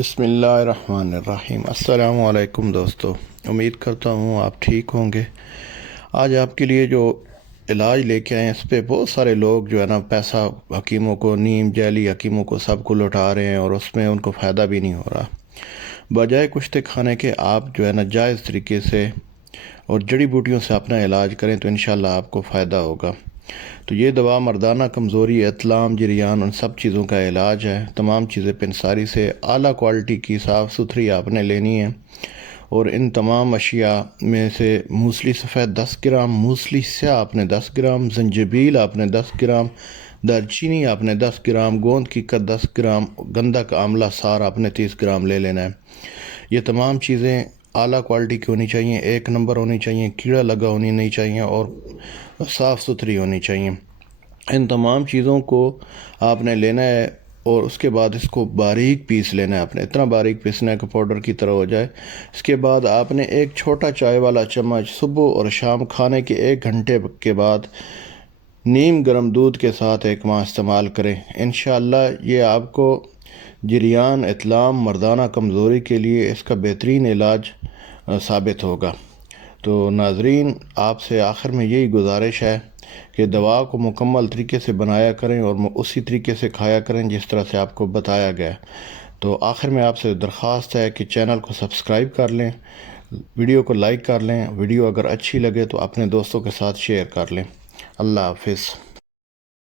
بسم اللہ الرحمن الرحیم۔ السلام علیکم دوستو، امید کرتا ہوں آپ ٹھیک ہوں گے۔ آج آپ کے لیے جو علاج لے کے آئے ہیں، اس پہ بہت سارے لوگ جو ہے نا پیسہ حکیموں کو، نیم جعلی حکیموں کو، سب کو لوٹا رہے ہیں اور اس میں ان کو فائدہ بھی نہیں ہو رہا۔ بجائے کشتے کھانے کے آپ جو ہے نا جائز طریقے سے اور جڑی بوٹیوں سے اپنا علاج کریں تو انشاءاللہ آپ کو فائدہ ہوگا۔ تو یہ دوا مردانہ کمزوری، اطلام، جریان، ان سب چیزوں کا علاج ہے۔ تمام چیزیں پنساری سے اعلیٰ کوالٹی کی صاف ستھری آپ نے لینی ہے، اور ان تمام اشیاء میں سے موسلی سفید 10 گرام، موسلی سیاہ آپ نے 10 گرام، زنجبیل آپ نے 10 گرام، دار چینی آپ نے 10 گرام، گوند کی قد 10 گرام، گندک آملہ سار آپ نے 30 گرام لے لینا ہے۔ یہ تمام چیزیں اعلیٰ کوالٹی کی ہونی چاہیے، ایک نمبر ہونی چاہیے، کیڑا لگا ہونی نہیں چاہیے اور صاف ستھری ہونی چاہیے۔ ان تمام چیزوں کو آپ نے لینا ہے اور اس کے بعد اس کو باریک پیس لینا ہے۔ آپ نے اتنا باریک پیسنا ہے کہ پاؤڈر کی طرح ہو جائے۔ اس کے بعد آپ نے ایک چھوٹا چائے والا چمچ صبح اور شام کھانے کے 1 گھنٹے کے بعد نیم گرم دودھ کے ساتھ ایک ماہ استعمال کریں۔ انشاءاللہ یہ آپ کو جریان، اطلام، مردانہ کمزوری کے لیے اس کا بہترین علاج ثابت ہوگا۔ تو ناظرین، آپ سے آخر میں یہی گزارش ہے کہ دوا کو مکمل طریقے سے بنایا کریں اور اسی طریقے سے کھایا کریں جس طرح سے آپ کو بتایا گیا۔ تو آخر میں آپ سے درخواست ہے کہ چینل کو سبسکرائب کر لیں، ویڈیو کو لائک کر لیں، ویڈیو اگر اچھی لگے تو اپنے دوستوں کے ساتھ شیئر کر لیں۔ اللہ حافظ۔